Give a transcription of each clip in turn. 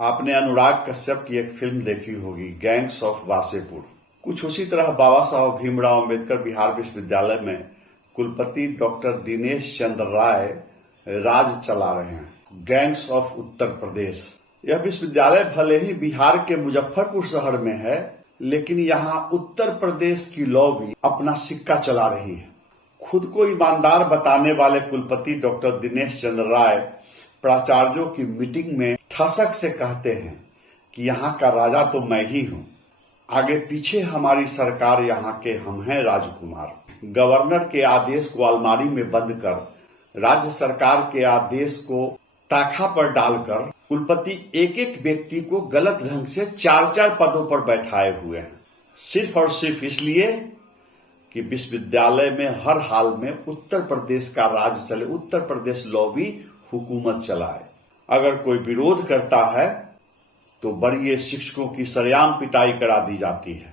आपने अनुराग कश्यप की एक फिल्म देखी होगी, गैंग्स ऑफ वासेपुर। कुछ उसी तरह बाबा साहब भीमराव अम्बेडकर बिहार विश्वविद्यालय में कुलपति डॉक्टर दिनेश चंद्र राय राज चला रहे हैं। Gangs of Uttar Pradesh. यह विश्वविद्यालय भले ही बिहार के मुजफ्फरपुर शहर में है, लेकिन यहाँ उत्तर प्रदेश की लॉबी अपना सिक्का चला रही है। खुद को ईमानदार बताने वाले कुलपति डॉक्टर दिनेश चंद्र राय प्राचार्यों की मीटिंग में ठसक से कहते हैं कि यहाँ का राजा तो मैं ही हूँ, आगे पीछे हमारी सरकार, यहाँ के हम हैं राजकुमार। गवर्नर के आदेश को अलमारी में बंद कर राज्य सरकार के आदेश को ताखा पर डालकर कुलपति एक एक व्यक्ति को गलत ढंग से 4-4 पदों पर बैठाए हुए हैं, सिर्फ और सिर्फ इसलिए कि विश्वविद्यालय में हर हाल में उत्तर प्रदेश का राज चले, उत्तर प्रदेश लॉबी हुकूमत चलाए। अगर कोई विरोध करता है तो बड़े शिक्षकों की सरेआम पिटाई करा दी जाती है,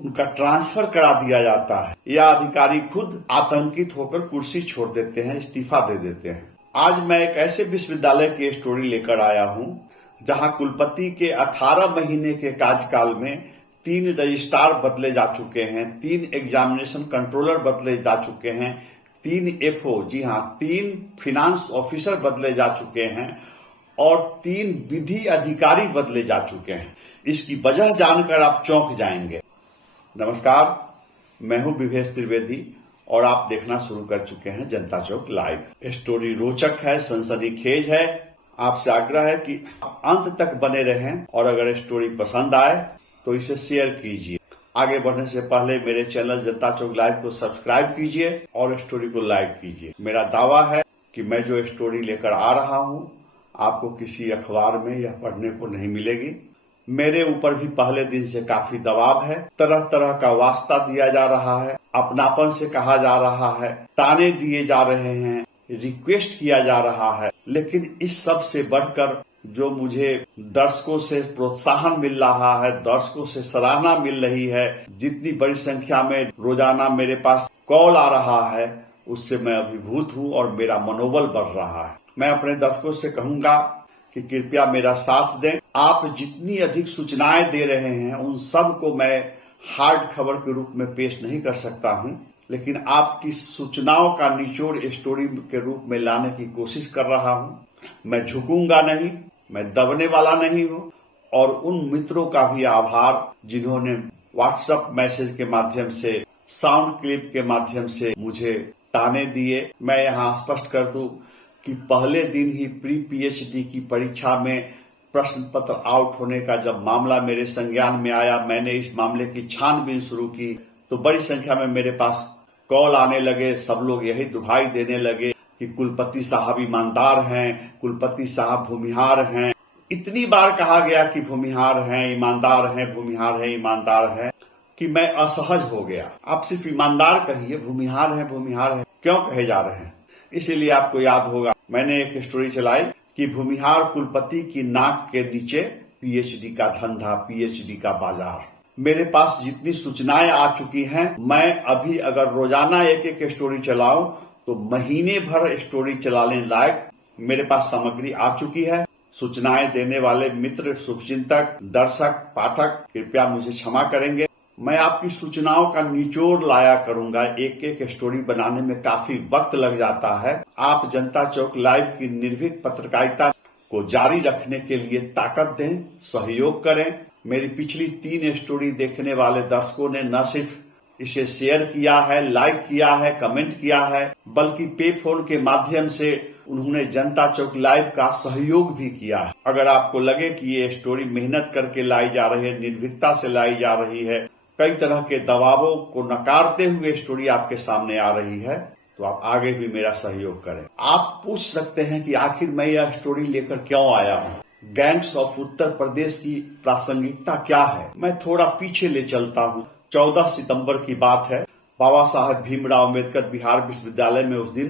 उनका ट्रांसफर करा दिया जाता है, या अधिकारी खुद आतंकित होकर कुर्सी छोड़ देते हैं, इस्तीफा दे देते हैं। आज मैं एक ऐसे विश्वविद्यालय की स्टोरी लेकर आया हूं जहां कुलपति के 18 महीने के कार्यकाल में 3 रजिस्ट्रार बदले जा चुके हैं, 3 एग्जामिनेशन कंट्रोलर बदले जा चुके हैं, 3 एफओ, जी हां 3 फिनांस ऑफिसर बदले जा चुके हैं और 3 विधि अधिकारी बदले जा चुके हैं। इसकी वजह जानकर आप चौंक जाएंगे। नमस्कार, मैं हूं विवेश त्रिवेदी और आप देखना शुरू कर चुके हैं जनता चौक लाइव। स्टोरी रोचक है, सनसनीखेज है। आपसे आग्रह है कि अंत तक बने रहें और अगर स्टोरी पसंद आए तो इसे शेयर कीजिए। आगे बढ़ने से पहले मेरे चैनल जनता चौक लाइव को सब्सक्राइब कीजिए और स्टोरी को लाइक कीजिए। मेरा दावा है कि मैं जो स्टोरी लेकर आ रहा हूं आपको किसी अखबार में यह पढ़ने को नहीं मिलेगी। मेरे ऊपर भी पहले दिन से काफी दबाव है, तरह तरह का वास्ता दिया जा रहा है, अपनापन से कहा जा रहा है, ताने दिए जा रहे हैं, रिक्वेस्ट किया जा रहा है। लेकिन इस सब से बढ़कर जो मुझे दर्शकों से प्रोत्साहन मिल रहा है, दर्शकों से सराहना मिल रही है, जितनी बड़ी संख्या में रोजाना मेरे पास कॉल आ रहा है, उससे मैं अभिभूत हूँ और मेरा मनोबल बढ़ रहा है। मैं अपने दर्शकों से कहूंगा कि कृपया मेरा साथ दें। आप जितनी अधिक सूचनाएं दे रहे हैं उन सब को मैं हार्ड खबर के रूप में पेश नहीं कर सकता हूं, लेकिन आपकी सूचनाओं का निचोड़ स्टोरी के रूप में लाने की कोशिश कर रहा हूं। मैं झुकूंगा नहीं, मैं दबने वाला नहीं हूं। और उन मित्रों का भी आभार जिन्होंने व्हाट्सएप मैसेज के माध्यम से, साउंड क्लिप के माध्यम से मुझे ताने दिए। मैं यहाँ स्पष्ट कर दूं कि पहले दिन ही प्री पीएचडी की परीक्षा में प्रश्न पत्र आउट होने का जब मामला मेरे संज्ञान में आया, मैंने इस मामले की छानबीन शुरू की तो बड़ी संख्या में मेरे पास कॉल आने लगे। सब लोग यही दुहाई देने लगे कि कुलपति साहब ईमानदार हैं, कुलपति साहब भूमिहार हैं। इतनी बार कहा गया कि भूमिहार हैं, ईमानदार हैं, भूमिहार है, ईमानदार है, कि मैं असहज हो गया। आप सिर्फ ईमानदार कहिए, भूमिहार है, भूमिहार है क्यों कहे जा रहे हैं? इसीलिए आपको याद होगा मैंने एक स्टोरी चलाई कि भूमिहार कुलपति की नाक के नीचे पीएचडी का धंधा, पीएचडी का बाजार। मेरे पास जितनी सूचनाएं आ चुकी हैं, मैं अभी अगर रोजाना एक एक स्टोरी चलाऊं तो महीने भर स्टोरी चलाने लायक मेरे पास सामग्री आ चुकी है। सूचनाएं देने वाले मित्र, शुभचिंतक, दर्शक, पाठक कृपया मुझे क्षमा करेंगे। मैं आपकी सूचनाओं का निचोड़ लाया करूंगा। एक एक स्टोरी बनाने में काफी वक्त लग जाता है। आप जनता चौक लाइव की निर्भीक पत्रकारिता को जारी रखने के लिए ताकत दें, सहयोग करें। मेरी पिछली 3 स्टोरी देखने वाले दर्शकों ने न सिर्फ इसे शेयर किया है, लाइक किया है, कमेंट किया है, बल्कि पे फोन के माध्यम से उन्होंने जनता चौक लाइव का सहयोग भी किया है। अगर आपको लगे कि ये स्टोरी मेहनत करके लाई जा रही है, निर्भीकता से लाई जा रही है, कई तरह के दबावों को नकारते हुए स्टोरी आपके सामने आ रही है, तो आप आगे भी मेरा सहयोग करें। आप पूछ सकते हैं कि आखिर मैं यह स्टोरी लेकर क्यों आया हूँ, गैंग्स ऑफ उत्तर प्रदेश की प्रासंगिकता क्या है? मैं थोड़ा पीछे ले चलता हूँ। 14 सितंबर की बात है। बाबा साहब भीमराव अम्बेडकर बिहार विश्वविद्यालय में उस दिन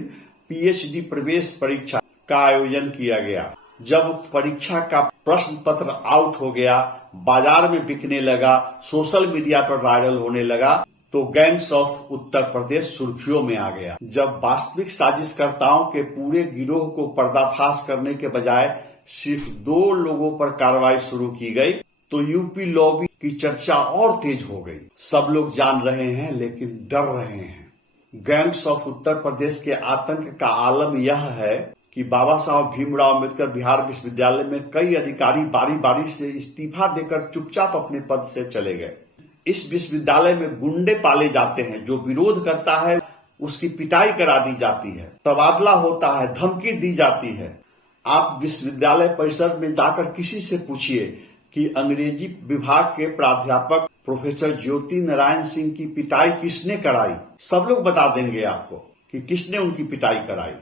पीएचडी प्रवेश परीक्षा का आयोजन किया गया। जब उक्त परीक्षा का प्रश्न पत्र आउट हो गया, बाजार में बिकने लगा, सोशल मीडिया पर वायरल होने लगा, तो गैंग्स ऑफ उत्तर प्रदेश सुर्खियों में आ गया। जब वास्तविक साजिशकर्ताओं के पूरे गिरोह को पर्दाफाश करने के बजाय सिर्फ 2 लोगों पर कार्रवाई शुरू की गई तो यूपी लॉबी की चर्चा और तेज हो गई। सब लोग जान रहे हैं लेकिन डर रहे हैं। गैंग्स ऑफ उत्तर प्रदेश के आतंक का आलम यह है कि बाबा साहब भीमराव अम्बेडकर बिहार विश्वविद्यालय में कई अधिकारी बारी बारी से इस्तीफा देकर चुपचाप अपने पद से चले गए। इस विश्वविद्यालय में गुंडे पाले जाते हैं, जो विरोध करता है उसकी पिटाई करा दी जाती है, तबादला होता है, धमकी दी जाती है। आप विश्वविद्यालय परिसर में जाकर किसी से पूछिए कि अंग्रेजी विभाग के प्राध्यापक प्रोफेसर ज्योति नारायण सिंह की पिटाई किसने कराई, सब लोग बता देंगे आपको कि किसने उनकी पिटाई कराई।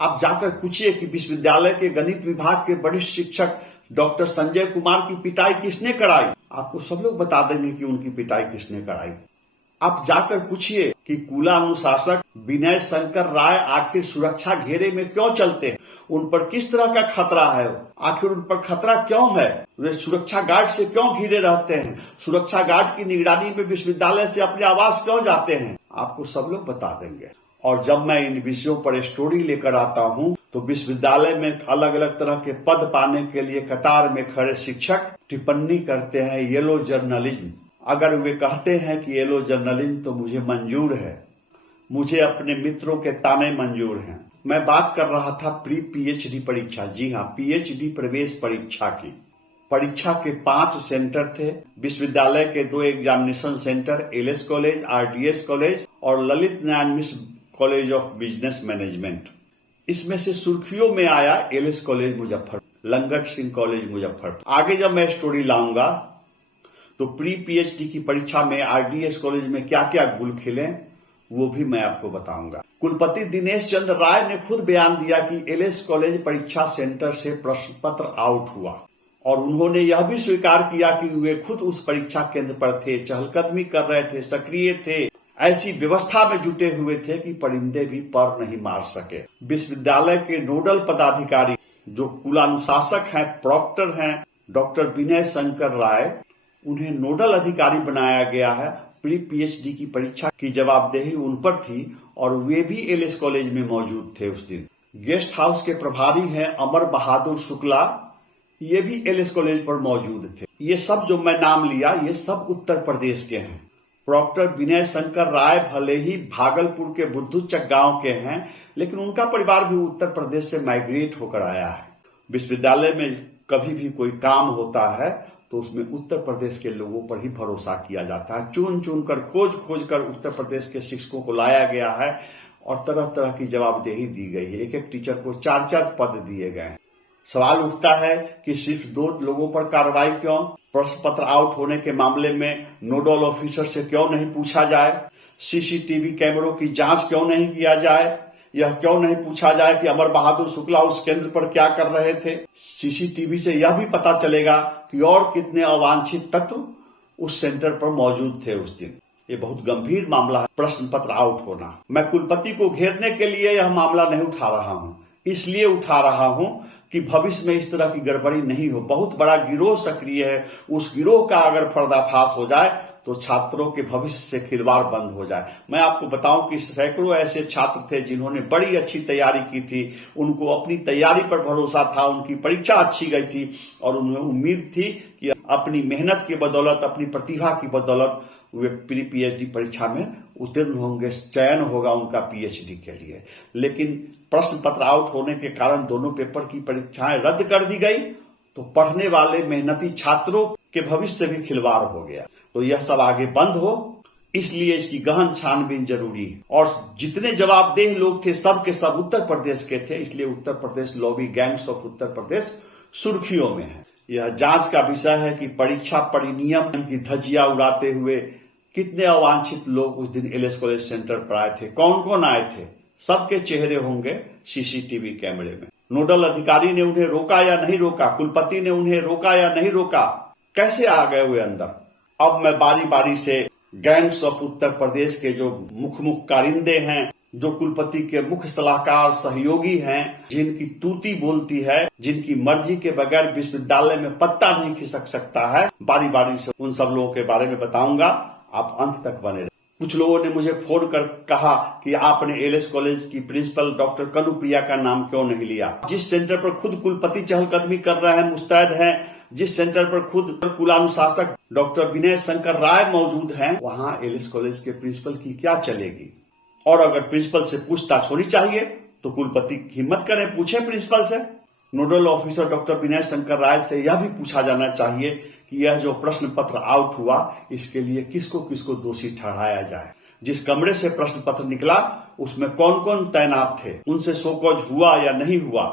आप जाकर पूछिए कि विश्वविद्यालय के गणित विभाग के वरिष्ठ शिक्षक डॉक्टर संजय कुमार की पिटाई किसने कराई, आपको सब लोग बता देंगे कि उनकी पिटाई किसने कराई। आप जाकर पूछिए कि कुला अनुशासक विनय शंकर राय आखिर सुरक्षा घेरे में क्यों चलते हैं, उन पर किस तरह का खतरा है, आखिर उन पर खतरा क्यों है, वे सुरक्षा गार्ड से क्यों घिरे रहते हैं, सुरक्षा गार्ड की निगरानी में विश्वविद्यालय से अपने आवास क्यों जाते हैं, आपको सब लोग बता देंगे। और जब मैं इन विषयों पर स्टोरी लेकर आता हूं तो विश्वविद्यालय में अलग अलग तरह के पद पाने के लिए कतार में खड़े शिक्षक टिप्पणी करते हैं येलो जर्नलिज्म। अगर वे कहते हैं कि येलो जर्नलिज्म तो मुझे मंजूर है, मुझे अपने मित्रों के ताने मंजूर हैं। मैं बात कर रहा था प्री पीएचडी परीक्षा, जी हाँ, पीएचडी प्रवेश परीक्षा की। परीक्षा के 5 सेंटर थे। विश्वविद्यालय के 2 examination centre, LS college, RDS college और Lalit Narayan Mishra college of business management. इसमें से सुर्खियों में आया LS college Muzaffarpur, Langat Singh college Muzaffarpur. आगे जब मैं स्टोरी लाऊंगा तो प्री पीएचडी की परीक्षा में आरडीएस कॉलेज में क्या क्या गुल खिले वो भी मैं आपको बताऊंगा। कुलपति दिनेश चंद्र राय ने खुद बयान दिया कि एलएस कॉलेज परीक्षा सेंटर से प्रश्न पत्र आउट हुआ और उन्होंने यह भी स्वीकार किया कि वे खुद उस परीक्षा केंद्र पर थे, चहलकदमी कर रहे थे, सक्रिय थे, ऐसी व्यवस्था में जुटे हुए थे कि परिंदे भी पर नहीं मार सके। विश्वविद्यालय के नोडल पदाधिकारी जो कुलानुशासक हैं, प्रॉक्टर हैं, डॉक्टर विनय शंकर राय, उन्हें नोडल अधिकारी बनाया गया है। प्री पीएचडी की परीक्षा की जवाबदेही उन पर थी और वे भी एलएस कॉलेज में मौजूद थे उस दिन। गेस्ट हाउस के प्रभारी हैं अमर बहादुर शुक्ला, ये भी एलएस कॉलेज पर मौजूद थे। ये सब जो मैं नाम लिया ये सब उत्तर प्रदेश के हैं। प्रॉक्टर विनय शंकर राय भले ही भागलपुर के बुद्धूचक गांव के हैं, लेकिन उनका परिवार भी उत्तर प्रदेश से माइग्रेट होकर आया है। विश्वविद्यालय में कभी भी कोई काम होता है तो उसमें उत्तर प्रदेश के लोगों पर ही भरोसा किया जाता है। चुन चुन कर, खोज कर उत्तर प्रदेश के शिक्षकों को लाया गया है और तरह तरह की जवाबदेही दी गई है। एक एक टीचर को 4-4 पद दिए गए हैं। सवाल उठता है कि सिर्फ 2 लोगों पर कार्रवाई क्यों? प्रश्न पत्र आउट होने के मामले में नोडल ऑफिसर से क्यों नहीं पूछा जाए? सीसीटीवी कैमरों की जांच क्यों नहीं किया जाए? यह क्यों नहीं पूछा जाए कि अमर बहादुर शुक्ला उस केंद्र पर क्या कर रहे थे? सीसीटीवी से यह भी पता चलेगा कि और कितने अवांछित तत्व उस सेंटर पर मौजूद थे उस दिन। ये बहुत गंभीर मामला है, प्रश्न पत्र आउट होना। मैं कुलपति को घेरने के लिए यह मामला नहीं उठा रहा हूं, इसलिए उठा रहा हूं कि भविष्य में इस तरह की गड़बड़ी नहीं हो। बहुत बड़ा गिरोह सक्रिय है, उस गिरोह का अगर पर्दाफाश हो जाए तो छात्रों के भविष्य से खिलवाड़ बंद हो जाए। मैं आपको बताऊं कि सैकड़ों ऐसे छात्र थे जिन्होंने बड़ी अच्छी तैयारी की थी, उनको अपनी तैयारी पर भरोसा था, उनकी परीक्षा अच्छी गई थी और उन्हें उम्मीद थी कि अपनी मेहनत की बदौलत, अपनी प्रतिभा की बदौलत वे प्री पीएचडी परीक्षा में उत्तीर्ण होंगे, चयन होगा उनका पीएचडी के लिए। लेकिन प्रश्न पत्र आउट होने के कारण दोनों पेपर की परीक्षाएं रद्द कर दी गई तो पढ़ने वाले मेहनती छात्रों के भविष्य से भी खिलवाड़ हो गया। तो यह सब आगे बंद हो, इसलिए इसकी गहन छानबीन जरूरी है। और जितने जवाबदेह लोग थे सब के सब उत्तर प्रदेश के थे, इसलिए Uttar Pradesh lobby gangs of Uttar Pradesh सुर्खियों में है। यह जांच का विषय है कि परीक्षा परिनियम की धज्जियां उड़ाते हुए कितने अवांछित लोग उस दिन एलएस कॉलेज सेंटर पर आए थे, कौन कौन आए थे, सबके चेहरे होंगे सीसीटीवी कैमरे में। नोडल अधिकारी ने उन्हें रोका या नहीं रोका, कुलपति ने उन्हें रोका या नहीं रोका, कैसे आ गए हुए अंदर। अब मैं बारी बारी से गैंग्स ऑफ उत्तर प्रदेश के जो मुख्य कारिंदे हैं, जो कुलपति के मुख्य सलाहकार सहयोगी हैं, जिनकी तूती बोलती है, जिनकी मर्जी के बगैर विश्वविद्यालय में पत्ता नहीं खिसक सकता है, बारी बारी से उन सब लोगों के बारे में बताऊंगा। आप अंत तक बने रहे। कुछ लोगों ने मुझे फोन कर कहा कि आपने एलएस कॉलेज की प्रिंसिपल डॉक्टर कनुप्रिया का नाम क्यों नहीं लिया। जिस सेंटर पर खुद कुलपति चहलकदमी कर रहे हैं, मुस्तैद हैं, जिस सेंटर पर खुद कुलानुशासक डॉक्टर विनय शंकर राय मौजूद हैं, वहां एलएस कॉलेज के प्रिंसिपल की क्या चलेगी। और अगर प्रिंसिपल से पूछताछ होनी चाहिए तो कुलपति हिम्मत करें, पूछे प्रिंसिपल से। Nodal officer doctor Vinay Shankar Rai से यह भी पूछा जाना चाहिए कि यह जो प्रश्न पत्र आउट हुआ, इसके लिए किसको किसको दोषी ठहराया जाए। जिस कमरे से प्रश्न पत्र निकला उसमें कौन कौन तैनात थे, उनसे शोकॉज हुआ या नहीं हुआ।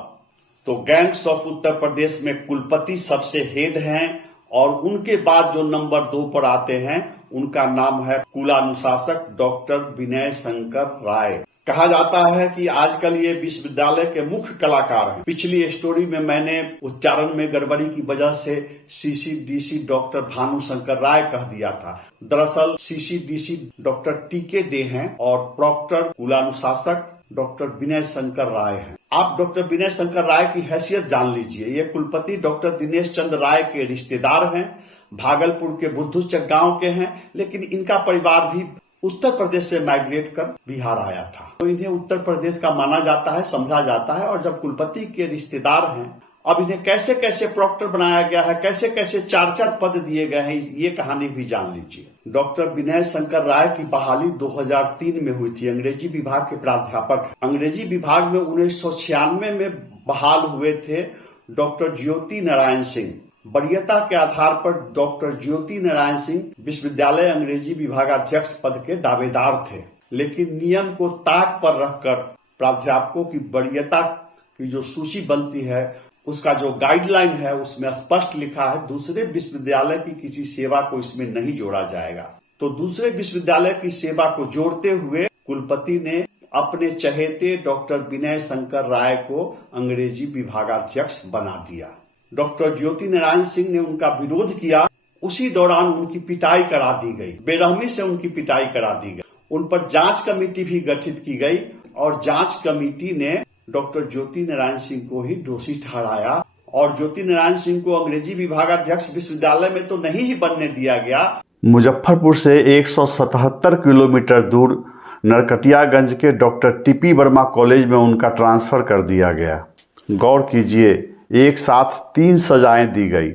तो गैंग्स ऑफ उत्तर प्रदेश में कुलपति सबसे हेड हैं और उनके बाद जो नंबर 2 पर आते हैं उनका नाम है कुलानुशासक डॉक्टर विनय शंकर राय। कहा जाता है कि आजकल ये विश्वविद्यालय के मुख्य कलाकार हैं। पिछली स्टोरी में मैंने उच्चारण में गड़बड़ी की वजह से सीसीडीसी डॉक्टर भानु शंकर राय कह दिया था। दरअसल सीसीडीसी डॉक्टर टीके डे हैं और प्रॉक्टर कुलानुशासक डॉक्टर विनय शंकर राय हैं। आप डॉक्टर विनय शंकर राय की हैसियत जान लीजिए। ये कुलपति डॉक्टर दिनेश चंद्र राय के रिश्तेदार हैं, भागलपुर के बुद्धूचक गांव के हैं, लेकिन इनका परिवार भी उत्तर प्रदेश से माइग्रेट कर बिहार आया था, तो इन्हें उत्तर प्रदेश का माना जाता है, समझा जाता है। और जब कुलपति के रिश्तेदार हैं, अब इन्हें कैसे कैसे प्रॉक्टर बनाया गया है, कैसे कैसे 4-4 पद दिए गए हैं, ये कहानी भी जान लीजिए। डॉक्टर विनय शंकर राय की बहाली 2003 में हुई थी। अंग्रेजी विभाग के प्राध्यापक, अंग्रेजी विभाग में 1996 में बहाल हुए थे डॉक्टर ज्योति नारायण सिंह। वरीयता के आधार पर डॉक्टर ज्योति नारायण सिंह विश्वविद्यालय अंग्रेजी विभागाध्यक्ष पद के दावेदार थे, लेकिन नियम को ताक पर रखकर प्राध्यापकों की वरीयता की जो सूची बनती है, उसका जो गाइडलाइन है, उसमें स्पष्ट लिखा है दूसरे विश्वविद्यालय की किसी सेवा को इसमें नहीं जोड़ा जाएगा। तो दूसरे विश्वविद्यालय की सेवा को जोड़ते हुए कुलपति ने अपने चहेते डॉक्टर विनय शंकर राय को अंग्रेजी विभागाध्यक्ष बना दिया। डॉक्टर ज्योति नारायण सिंह ने उनका विरोध किया। उसी दौरान उनकी पिटाई करा दी गई, बेरहमी से उनकी पिटाई करा दी गई। उन पर जांच कमेटी भी गठित की गई और जांच कमेटी ने डॉक्टर ज्योति नारायण सिंह को ही दोषी ठहराया और ज्योति नारायण सिंह को अंग्रेजी विभागाध्यक्ष विश्वविद्यालय में तो नहीं ही बनने दिया गया, मुजफ्फरपुर से 177 किलोमीटर दूर नरकटियागंज के डॉक्टर टीपी वर्मा कॉलेज में उनका ट्रांसफर कर दिया गया। गौर कीजिए, एक साथ 3 सजाएं दी गई।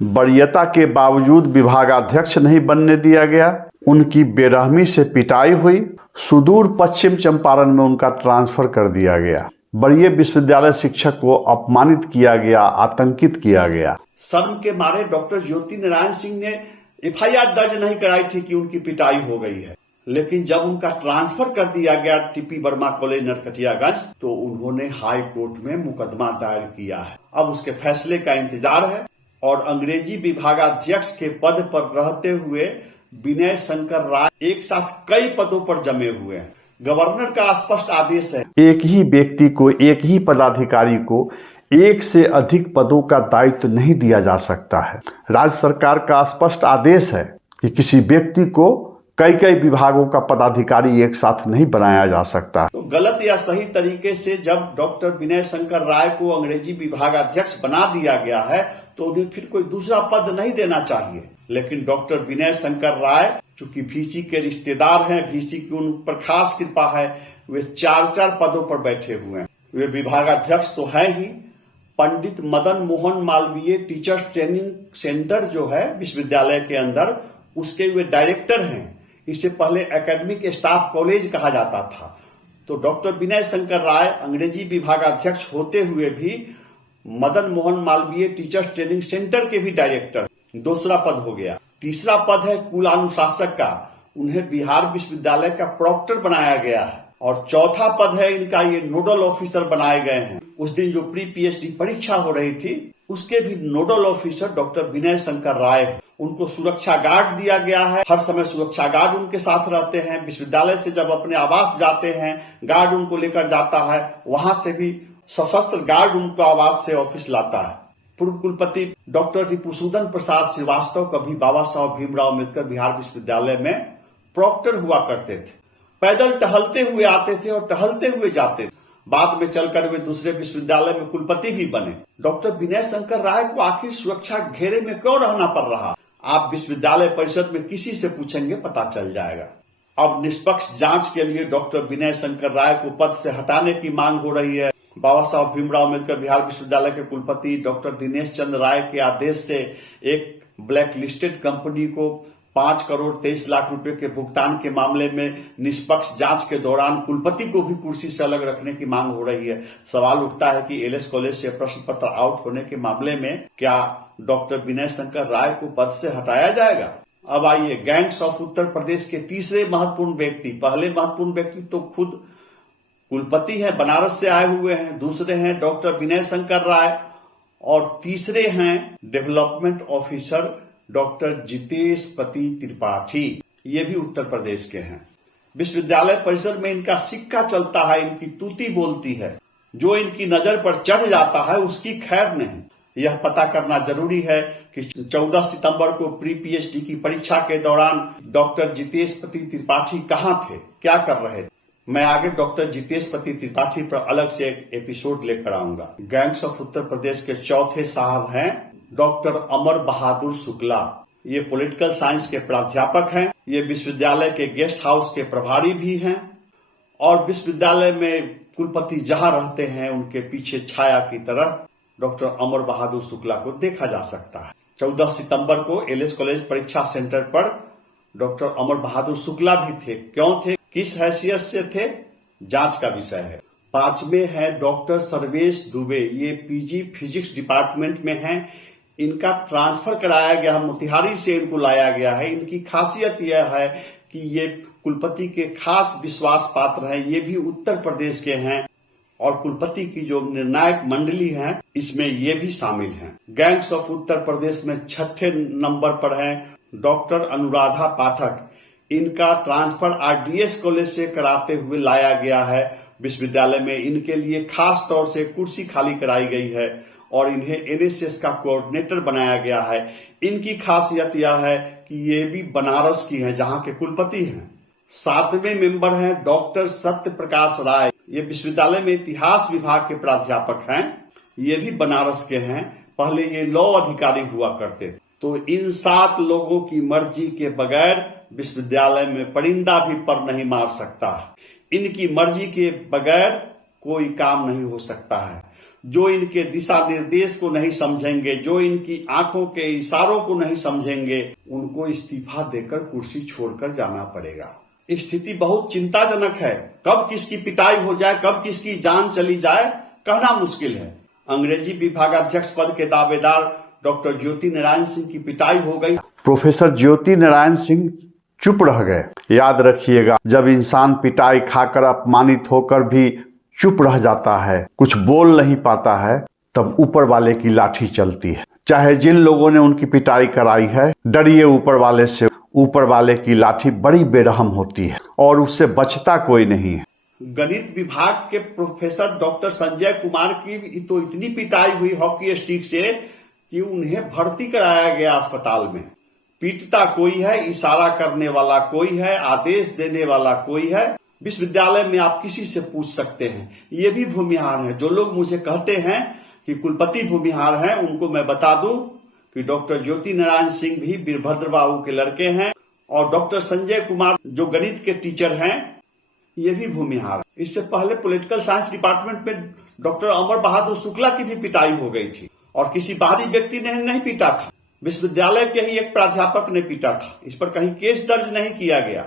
वरीयता के बावजूद विभागाध्यक्ष नहीं बनने दिया गया, उनकी बेरहमी से पिटाई हुई, सुदूर पश्चिम चंपारण में उनका ट्रांसफर कर दिया गया। वरीय विश्वविद्यालय शिक्षक को अपमानित किया गया, आतंकित किया गया। शर्म के मारे डॉक्टर ज्योति नारायण सिंह ने एफआईआर दर्ज नहीं कराई थी कि उनकी पिटाई हो गई है, लेकिन जब उनका ट्रांसफर कर दिया गया टीपी वर्मा कॉलेज नरकटियागंज, तो उन्होंने हाई कोर्ट में मुकदमा दायर किया है। अब उसके फैसले का इंतजार है और अंग्रेजी विभागाध्यक्ष के पद पर रहते हुए विनय शंकर राय एक साथ कई पदों पर जमे हुए हैं। गवर्नर का स्पष्ट आदेश है, एक ही व्यक्ति को, एक ही पदाधिकारी को एक से अधिक पदों का दायित्व नहीं दिया जा सकता है। राज्य सरकार का स्पष्ट आदेश है कि किसी व्यक्ति को कई कई विभागों का पदाधिकारी एक साथ नहीं बनाया जा सकता। तो गलत या सही तरीके से जब डॉक्टर विनय शंकर राय को अंग्रेजी विभागाध्यक्ष बना दिया गया है, तो उन्हें फिर कोई दूसरा पद नहीं देना चाहिए। लेकिन डॉक्टर विनय शंकर राय चूंकि वीसी के रिश्तेदार हैं, वीसी की उन पर खास कृपा है, वे 4-4 पदों पर बैठे हुए हैं। वे विभागाध्यक्ष तो है ही, Pandit Madan Mohan Malaviya teachers training centre जो है विश्वविद्यालय के अंदर, उसके वे डायरेक्टर हैं। इससे पहले एकेडमिक स्टाफ कॉलेज कहा जाता था। तो डॉक्टर विनय शंकर राय अंग्रेजी विभागाध्यक्ष होते हुए भी Madan Mohan Malaviya teachers training centre के भी डायरेक्टर, दूसरा पद हो गया। तीसरा पद है कुलानुशासक का, उन्हें बिहार विश्वविद्यालय का प्रॉक्टर बनाया गया है। और चौथा पद है इनका, ये नोडल ऑफिसर बनाए गए हैं। उस दिन जो प्री पीएचडी परीक्षा हो रही थी, उसके भी nodal officer doctor Vinay Shankar Rai है। उनको सुरक्षा गार्ड दिया गया है, हर समय सुरक्षा गार्ड उनके साथ रहते हैं। विश्वविद्यालय से जब अपने आवास जाते हैं, गार्ड उनको लेकर जाता है, वहां से भी सशस्त्र गार्ड उनको आवास से ऑफिस लाता है। पूर्व कुलपति डॉक्टर रिपुसूदन प्रसाद श्रीवास्तव कभी बाबा साहब भीमराव अम्बेडकर बिहार विश्वविद्यालय में प्रॉक्टर हुआ करते थे। पैदल टहलते हुए आते थे और टहलते हुए जाते थे। बाद में चलकर वे दूसरे विश्वविद्यालय में कुलपति भी बने। डॉक्टर विनय शंकर राय को आखिर सुरक्षा घेरे में क्यों रहना पड़ रहा, आप विश्वविद्यालय परिषद में किसी से पूछेंगे पता चल जाएगा। अब निष्पक्ष जांच के लिए डॉक्टर विनय शंकर राय को पद से हटाने की मांग हो रही है। बाबा साहब भीमराव अम्बेडकर बिहार विश्वविद्यालय के कुलपति डॉक्टर दिनेश चंद्र राय के आदेश से एक ब्लैक लिस्टेड कंपनी को 5 करोड़ 23 लाख रुपए के भुगतान के मामले में निष्पक्ष जांच के दौरान कुलपति को भी कुर्सी से अलग रखने की मांग हो रही है। सवाल उठता है कि एलएस कॉलेज से प्रश्न पत्र आउट होने के मामले में क्या डॉक्टर विनय शंकर राय को पद से हटाया जाएगा? अब आइए गैंग्स ऑफ उत्तर प्रदेश के तीसरे महत्वपूर्ण व्यक्ति। पहले महत्वपूर्ण व्यक्ति तो खुद कुलपति हैं, बनारस से आए हुए हैं। दूसरे हैं डॉक्टर विनय शंकर राय और तीसरे हैं डेवलपमेंट ऑफिसर डॉक्टर जितेश पति त्रिपाठी। ये भी उत्तर प्रदेश के हैं। विश्वविद्यालय परिसर में इनका सिक्का चलता है, इनकी तूती बोलती है। जो इनकी नजर पर चढ़ जाता है उसकी खैर नहीं। यह पता करना जरूरी है कि 14 सितंबर को प्री पीएचडी की परीक्षा के दौरान डॉक्टर जितेश पति त्रिपाठी कहां थे, क्या कर रहे थे। मैं आगे डॉक्टर जितेश पति त्रिपाठी पर अलग से एक एपिसोड लेकर आऊंगा। गैंग्स ऑफ उत्तर प्रदेश के चौथे साहब हैं डॉक्टर अमर बहादुर शुक्ला। ये पॉलिटिकल साइंस के प्राध्यापक हैं। ये विश्वविद्यालय के गेस्ट हाउस के प्रभारी भी हैं और विश्वविद्यालय में कुलपति जहां रहते हैं उनके पीछे छाया की तरह डॉक्टर अमर बहादुर शुक्ला को देखा जा सकता है। 14 सितंबर को एलएस कॉलेज परीक्षा सेंटर पर डॉक्टर अमर बहादुर शुक्ला भी थे। क्यों थे, किस हैसियत से थे, जांच का विषय है। 5वें हैं डॉक्टर सर्वेश दुबे। ये पीजी फिजिक्स डिपार्टमेंट में हैं। इनका ट्रांसफर कराया गया है, मोतिहारी से इनको लाया गया है। इनकी खासियत यह है कि ये कुलपति के खास विश्वास पात्र हैं। ये भी उत्तर प्रदेश के हैं और कुलपति की जो निर्णायक मंडली है इसमें ये भी शामिल हैं। गैंग्स ऑफ उत्तर प्रदेश में 6ठे नंबर पर हैं डॉक्टर अनुराधा पाठक। इनका ट्रांसफर आरडीएस कॉलेज से कराते हुए लाया गया है विश्वविद्यालय में। इनके लिए खास तौर से कुर्सी खाली कराई गई है और इन्हें एनएसएस का कोऑर्डिनेटर बनाया गया है। इनकी खासियत यह है कि ये भी बनारस की हैं, जहां के कुलपति हैं। 7वें मेंबर हैं डॉक्टर सत्य प्रकाश राय। ये विश्वविद्यालय में इतिहास विभाग के प्राध्यापक हैं। ये भी बनारस के हैं। पहले ये लॉ अधिकारी हुआ करते थे। तो इन 7 लोगों की मर्जी के बगैर विश्वविद्यालय में परिंदा भी पर नहीं मार सकता। इनकी मर्जी के बगैर कोई काम नहीं हो सकता है। जो इनके दिशा निर्देश को नहीं समझेंगे, जो इनकी आंखों के इशारों को नहीं समझेंगे, उनको इस्तीफा देकर कुर्सी छोड़कर जाना पड़ेगा। स्थिति बहुत चिंताजनक है। कब किसकी पिटाई हो जाए, कब किसकी जान चली जाए, कहना मुश्किल है। अंग्रेजी विभागाध्यक्ष पद के दावेदार डॉक्टर ज्योति नारायण सिंह की पिटाई हो गई। प्रोफेसर ज्योति नारायण सिंह चुप रह गए। याद रखिएगा, जब इंसान पिटाई खाकर अपमानित होकर भी चुप रह जाता है, कुछ बोल नहीं पाता है, तब ऊपर वाले की लाठी चलती है। चाहे जिन लोगों ने उनकी पिटाई कराई है, डरिए ऊपर वाले से। ऊपर वाले की लाठी बड़ी बेरहम होती है और उससे बचता कोई नहीं है। गणित विभाग के प्रोफेसर डॉक्टर संजय कुमार की तो इतनी पिटाई हुई हॉकी स्टिक से कि उन्हें भर्ती कराया गया अस्पताल में। पीटता कोई है, इशारा करने वाला कोई है, आदेश देने वाला कोई है। विश्वविद्यालय में आप किसी से पूछ सकते हैं। ये भी भूमिहार है। जो लोग मुझे कहते हैं कि कुलपति भूमिहार हैं, उनको मैं बता दूं कि डॉक्टर ज्योति नारायण सिंह भी वीरभद्र बाबू के लड़के हैं और डॉक्टर संजय कुमार जो गणित के टीचर हैं, ये भी भूमिहार है। इससे पहले पॉलिटिकल साइंस डिपार्टमेंट में डॉक्टर अमर बहादुर शुक्ला की भी पिटाई हो गई थी और किसी बाहरी व्यक्ति ने नहीं पीटा था, विश्वविद्यालय के ही एक प्राध्यापक ने पीटा था। इस पर कहीं केस दर्ज नहीं किया गया।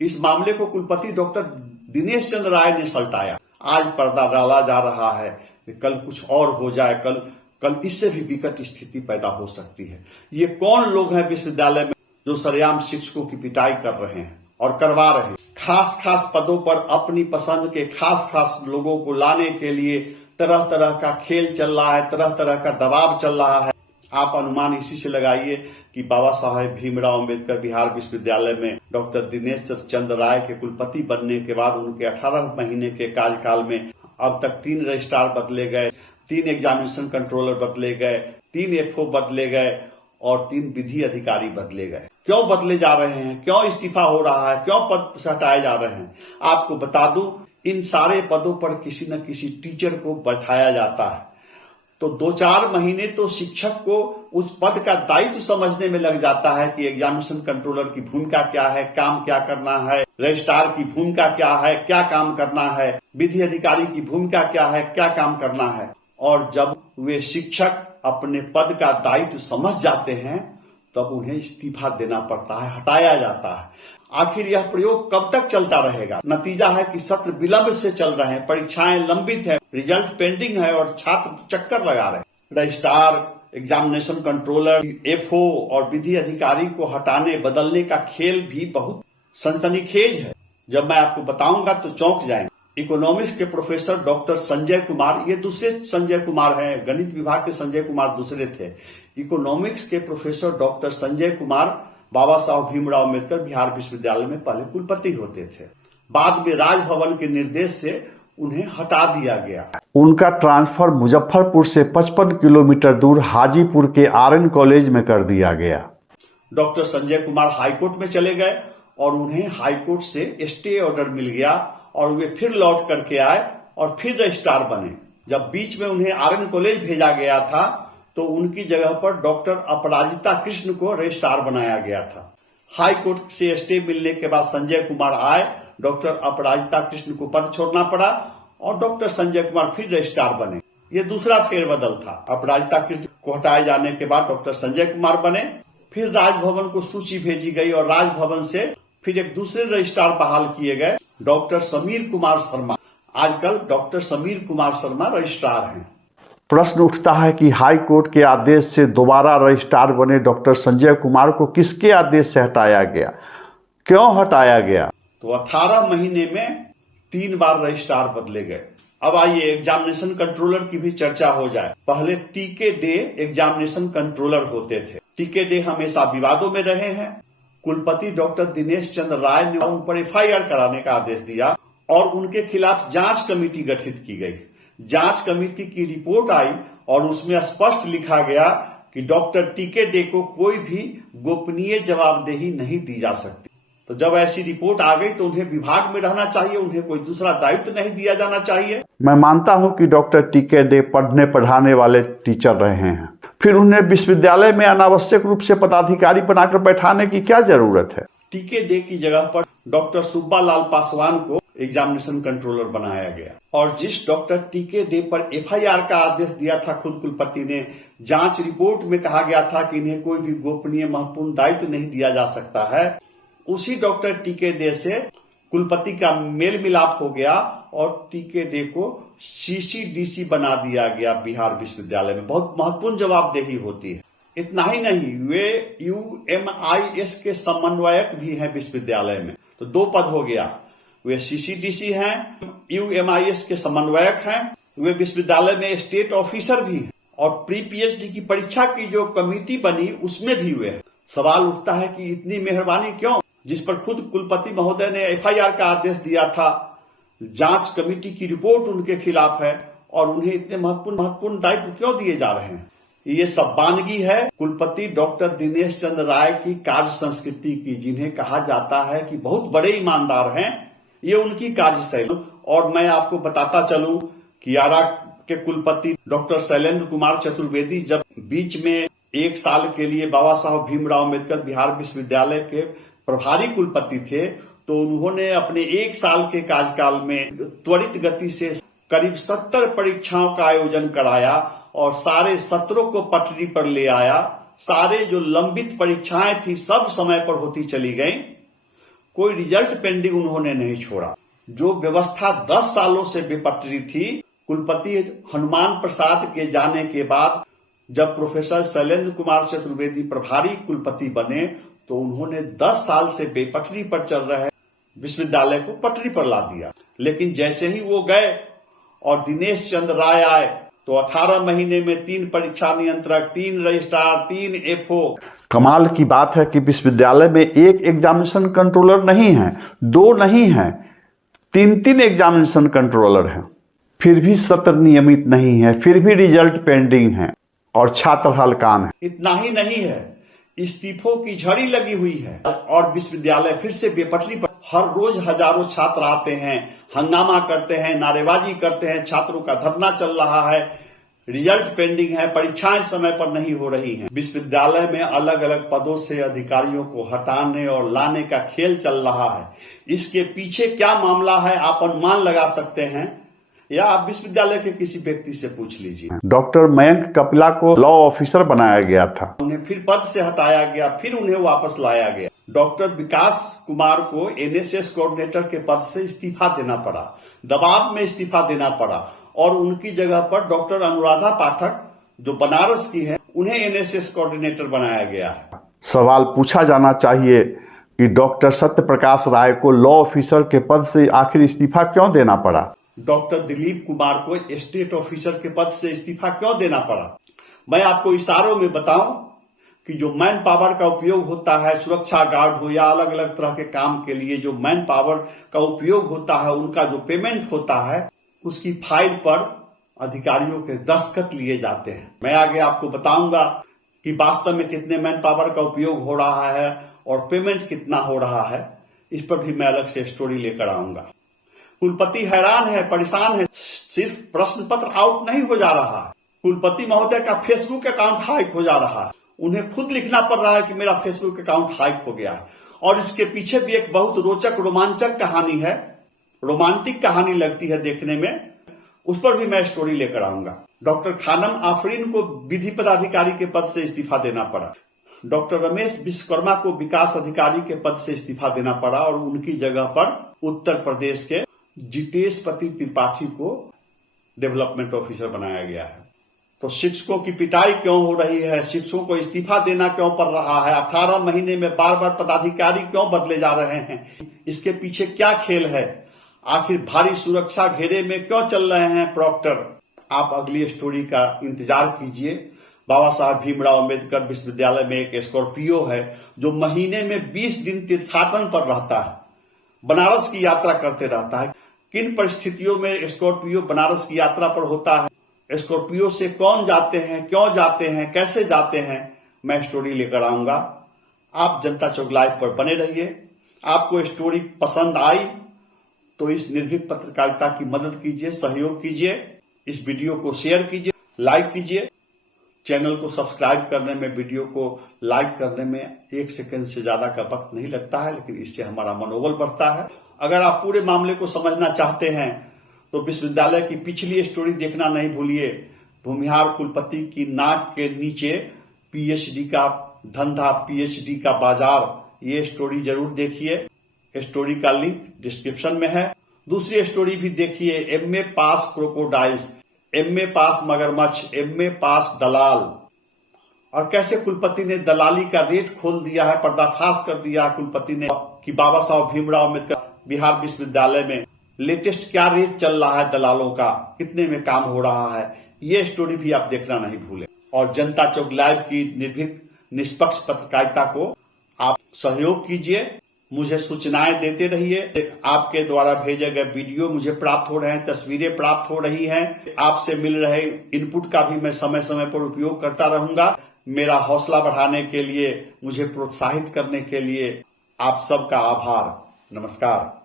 इस मामले को कुलपति डॉक्टर दिनेश चंद्र राय ने सल्टाया। आज पर्दा डाला जा रहा है कि कल कुछ और हो जाए, कल इससे भी विकट स्थिति पैदा हो सकती है। ये कौन लोग हैं विश्वविद्यालय में जो सरेआम शिक्षकों की पिटाई कर रहे हैं और करवा रहे हैं। खास पदों पर अपनी पसंद के खास लोगों को लाने के लिए तरह तरह का खेल चल रहा है, तरह तरह का दबाव चल रहा है। आप अनुमान इसी से लगाइए कि बाबा साहेब भीमराव अम्बेडकर बिहार विश्वविद्यालय में डॉक्टर दिनेश चंद्र राय के कुलपति बनने के बाद उनके 18 महीने के कार्यकाल में अब तक 3 रजिस्ट्रार बदले गए, 3 एग्जामिनेशन कंट्रोलर बदले गए, 3 एफओ बदले गए और 3 विधि अधिकारी बदले गए। क्यों बदले जा रहे हैं, क्यों इस्तीफा हो रहा है, क्यों पद से हटाए जा रहे हैं? आपको बता दूं, इन सारे पदों पर किसी न किसी टीचर को बैठाया जाता है। तो 2-4 महीने तो शिक्षक को उस पद का दायित्व समझने में लग जाता है कि एग्जामिनेशन कंट्रोलर की भूमिका क्या है, काम क्या करना है, रजिस्ट्रार की भूमिका क्या है, क्या काम करना है, विधि अधिकारी की भूमिका क्या है, क्या काम करना है। और जब वे शिक्षक अपने पद का दायित्व समझ जाते हैं तब उन्हें इस्तीफा देना पड़ता है, हटाया जाता है। आखिर यह प्रयोग कब तक चलता रहेगा? नतीजा है कि सत्र विलंब से चल रहे हैं, परीक्षाएं लंबित है, रिजल्ट पेंडिंग है और छात्र चक्कर लगा रहे हैं। रजिस्ट्रार, एग्जामिनेशन कंट्रोलर, एफओ और विधि अधिकारी को हटाने बदलने का खेल भी बहुत सनसनीखेज है। जब मैं आपको बताऊंगा तो चौंक जाएंगे। इकोनॉमिक्स के प्रोफेसर डॉक्टर संजय कुमार, ये दूसरे संजय कुमार हैं, गणित विभाग के संजय कुमार दूसरे थे। इकोनॉमिक्स के प्रोफेसर डॉक्टर संजय कुमार बाबा साहब भीमराव अम्बेडकर बिहार विश्वविद्यालय में पहले कुलपति होते थे। बाद में राजभवन के निर्देश से उन्हें हटा दिया गया। उनका ट्रांसफर मुजफ्फरपुर से 55 किलोमीटर दूर हाजीपुर के आरएन कॉलेज में कर दिया गया। डॉक्टर संजय कुमार हाईकोर्ट में चले गए और उन्हें हाईकोर्ट से स्टे ऑर्डर मिल गया और वे फिर लौट करके आए और फिर रजिस्ट्रार बने। जब बीच में उन्हें आरएन कॉलेज भेजा गया था तो उनकी जगह पर डॉक्टर अपराजिता कृष्ण को रजिस्ट्रार बनाया गया था। हाई कोर्ट से स्टे मिलने के बाद संजय कुमार आए, डॉक्टर अपराजिता कृष्ण को पद छोड़ना पड़ा और डॉक्टर संजय कुमार फिर रजिस्ट्रार बने। ये दूसरा फेरबदल था। अपराजिता कृष्ण को हटाए जाने के बाद डॉक्टर संजय कुमार बने। फिर राजभवन को सूची भेजी गई और राजभवन से फिर एक दूसरे रजिस्ट्रार बहाल किए गए, डॉक्टर समीर कुमार शर्मा। आजकल डॉक्टर समीर कुमार शर्मा रजिस्ट्रार हैं। प्रश्न उठता है कि हाई कोर्ट के आदेश से दोबारा रजिस्ट्रार बने डॉक्टर संजय कुमार को किसके आदेश से हटाया गया, क्यों हटाया गया? तो 18 महीने में 3 बार रजिस्ट्रार बदले गए। अब आइए एग्जामिनेशन कंट्रोलर की भी चर्चा हो जाए। पहले टीके डे एग्जामिनेशन कंट्रोलर होते थे। टीके डे हमेशा विवादों में रहे हैं। कुलपति डॉक्टर दिनेश चंद्र राय ने उन पर एफआईआर कराने का आदेश दिया और उनके खिलाफ जांच कमेटी गठित की गई। जांच कमेटी की रिपोर्ट आई और उसमें स्पष्ट लिखा गया कि डॉक्टर टीके डे को कोई भी गोपनीय जवाबदेही नहीं दी जा सकती। तो जब ऐसी रिपोर्ट आ गई तो उन्हें विभाग में रहना चाहिए, उन्हें कोई दूसरा दायित्व नहीं दिया जाना चाहिए। मैं मानता हूं कि डॉक्टर टीके डे पढ़ने पढ़ाने वाले टीचर रहे हैं, फिर उन्हें विश्वविद्यालय में अनावश्यक रूप से पदाधिकारी बनाकर बैठाने की क्या जरूरत है? टीके डे की जगह पर डॉक्टर सुब्बा लाल पासवान को एग्जामिनेशन कंट्रोलर बनाया गया। और जिस डॉक्टर टीके डे पर एफआईआर का आदेश दिया था खुद कुलपति ने, जांच रिपोर्ट में कहा गया था कि इन्हें कोई भी गोपनीय महत्वपूर्ण दायित्व नहीं दिया जा सकता है, उसी डॉक्टर टीके डे से कुलपति का मेल मिलाप हो गया और टीके डे को सीसीडीसी बना दिया गया बिहार विश्वविद्यालय में। बहुत महत्वपूर्ण जवाबदेही होती है। इतना ही नहीं, वे यूएमआईएस के समन्वयक भी हैं विश्वविद्यालय में। तो 2 पद हो गया। वे सीसीडीसी हैं, यूएमआईएस के समन्वयक हैं, वे विश्वविद्यालय में स्टेट ऑफिसर भी हैं और प्री पीएचडी की परीक्षा की जो कमेटी बनी उसमें भी हुए हैं। सवाल उठता है कि इतनी मेहरबानी क्यों, जिस पर खुद कुलपति महोदय ने एफआईआर का आदेश दिया था, जांच कमेटी की रिपोर्ट उनके खिलाफ है और उन्हें इतने महत्वपूर्ण दायित्व क्यों दिए जा रहे हैं? ये सब वानगी है कुलपति डॉक्टर दिनेश चंद्र राय की कार्य संस्कृति की, जिन्हें कहा जाता है कि बहुत बड़े ईमानदार हैं। ये उनकी कार्यशैली। और मैं आपको बताता चलूं कि आरा के कुलपति डॉक्टर शैलेंद्र कुमार चतुर्वेदी जब बीच में 1 साल के लिए बाबा साहब भीमराव अम्बेडकर बिहार विश्वविद्यालय के प्रभारी कुलपति थे, तो उन्होंने अपने 1 साल के कार्यकाल में त्वरित गति से करीब 70 परीक्षाओं का आयोजन कराया और सारे सत्रों को पटरी पर ले आया। सारे जो लंबित परीक्षाएं थी सब समय पर होती चली गईं। कोई रिजल्ट पेंडिंग उन्होंने नहीं छोड़ा। जो व्यवस्था 10 सालों से बेपटरी थी, कुलपति हनुमान प्रसाद के जाने के बाद जब प्रोफेसर शैलेंद्र कुमार चतुर्वेदी प्रभारी कुलपति बने तो उन्होंने 10 साल से बेपटरी पर चल रहे विश्वविद्यालय को पटरी पर ला दिया। लेकिन जैसे ही वो गए और दिनेश चंद्र राय आए तो 18 महीने में 3 परीक्षा नियंत्रक, 3 रजिस्ट्रार, 3 एफओ। कमाल की बात है कि विश्वविद्यालय में एक एग्जामिनेशन कंट्रोलर नहीं है, 2 नहीं है, 3 एग्जामिनेशन कंट्रोलर हैं। फिर भी सत्र नियमित नहीं है, फिर भी रिजल्ट पेंडिंग है और छात्र हलकान है। इतना ही नहीं है, इस्तीफों की झड़ी लगी हुई है और विश्वविद्यालय फिर से बेपटरी पर। हर रोज हजारों छात्र आते हैं, हंगामा करते हैं, नारेबाजी करते हैं, छात्रों का धरना चल रहा है। रिजल्ट पेंडिंग है, परीक्षाएं समय पर नहीं हो रही हैं। विश्वविद्यालय में अलग अलग पदों से अधिकारियों को हटाने और लाने का खेल चल रहा है। इसके पीछे क्या मामला है आप अनुमान लगा सकते हैं, या आप विश्वविद्यालय के किसी व्यक्ति से पूछ लीजिए। डॉक्टर मयंक कपिला को लॉ ऑफिसर बनाया गया था, उन्हें फिर पद से हटाया गया, फिर उन्हें वापस लाया गया। डॉक्टर विकास कुमार को एनएसएस कोऑर्डिनेटर के पद से इस्तीफा देना पड़ा, दबाव में इस्तीफा देना पड़ा, और उनकी जगह पर डॉक्टर अनुराधा पाठक जो बनारस की है, उन्हें एनएसएस कोऑर्डिनेटर बनाया गया है। सवाल पूछा जाना चाहिए कि डॉक्टर सत्य प्रकाश राय को लॉ ऑफिसर के पद से आखिर इस्तीफा क्यों देना पड़ा। डॉक्टर दिलीप कुमार को स्टेट ऑफिसर के पद से इस्तीफा क्यों देना पड़ा। मैं आपको इशारों में बताऊं कि जो मैन पावर का उपयोग होता है, सुरक्षा गार्ड हो या अलग अलग तरह के काम के लिए जो मैन पावर का उपयोग होता है, उनका जो पेमेंट होता है, उसकी फाइल पर अधिकारियों के दस्तखत लिए जाते हैं। मैं आगे आपको बताऊंगा कि वास्तव में कितने मैन पावर का उपयोग हो रहा है और पेमेंट कितना हो रहा है। इस पर भी मैं अलग से स्टोरी लेकर आऊंगा। कुलपति हैरान है, परेशान है, सिर्फ प्रश्न पत्र आउट नहीं हो जा रहा है, कुलपति महोदय का फेसबुक अकाउंट हैक हो जा रहा है। उन्हें खुद लिखना पड़ रहा है कि मेरा फेसबुक अकाउंट हैक हो गया है। और इसके पीछे भी एक बहुत रोचक रोमांचक कहानी है, रोमांटिक कहानी लगती है देखने में, उस पर भी मैं स्टोरी लेकर आऊंगा। डॉक्टर खानम आफरीन को विधि पदाधिकारी के पद से इस्तीफा देना पड़ा। डॉक्टर रमेश विश्वकर्मा को विकास अधिकारी के पद से इस्तीफा देना पड़ा और उनकी जगह पर उत्तर प्रदेश के जितेश पति त्रिपाठी को डेवलपमेंट ऑफिसर बनाया गया है। तो शिक्षकों की पिटाई क्यों हो रही है, शिक्षकों को इस्तीफा देना क्यों पड़ रहा है, 18 महीने में बार बार पदाधिकारी क्यों बदले जा रहे हैं, इसके पीछे क्या खेल है, आखिर भारी सुरक्षा घेरे में क्यों चल रहे हैं प्रॉक्टर। आप अगली स्टोरी का इंतजार कीजिए। बाबा साहब भीमराव अंबेडकर विश्वविद्यालय में एक स्कॉर्पियो है जो महीने में 20 दिन तीर्थाटन पर रहता है, बनारस की यात्रा करते रहता है। किन परिस्थितियों में स्कॉर्पियो बनारस की यात्रा पर होता है, स्कॉर्पियो से कौन जाते हैं, क्यों जाते हैं, कैसे जाते हैं, मैं स्टोरी लेकर आऊंगा। आप जनता चौक लाइव पर बने रहिए। आपको स्टोरी पसंद आई तो इस निर्भीक पत्रकारिता की मदद कीजिए, सहयोग कीजिए, इस वीडियो को शेयर कीजिए, लाइक कीजिए। चैनल को सब्सक्राइब करने में, वीडियो को लाइक करने में 1 सेकंड से ज्यादा का वक्त नहीं लगता है, लेकिन इससे हमारा मनोबल बढ़ता है। अगर आप पूरे मामले को समझना चाहते हैं तो विश्वविद्यालय की पिछली स्टोरी देखना नहीं भूलिए। भूमिहार कुलपति की नाक के नीचे पीएचडी का धंधा, पीएचडी का बाजार, ये स्टोरी जरूर देखिए। स्टोरी का लिंक डिस्क्रिप्शन में है। दूसरी स्टोरी भी देखिए, एमए पास क्रोकोडाइल्स, एमए पास मगरमच्छ, एमए पास दलाल, और कैसे कुलपति ने दलाली का रेट खोल दिया है, पर्दाफाश कर दिया है कुलपति ने कि बाबा साहब भीमराव अम्बेडकर बिहार विश्वविद्यालय में लेटेस्ट क्या रेट चल रहा है, दलालों का कितने में काम हो रहा है। ये स्टोरी भी आप देखना नहीं भूलें। और जनता चौक लाइव की निर्भीक निष्पक्ष पत्रकारिता को आप सहयोग कीजिए, मुझे सूचनाएं देते रहिए। आपके द्वारा भेजे गए वीडियो मुझे प्राप्त हो रहे हैं, तस्वीरें प्राप्त हो रही हैं। आपसे मिल रहे इनपुट का भी मैं समय समय पर उपयोग करता रहूंगा। मेरा हौसला बढ़ाने के लिए, मुझे प्रोत्साहित करने के लिए आप सबका आभार। नमस्कार।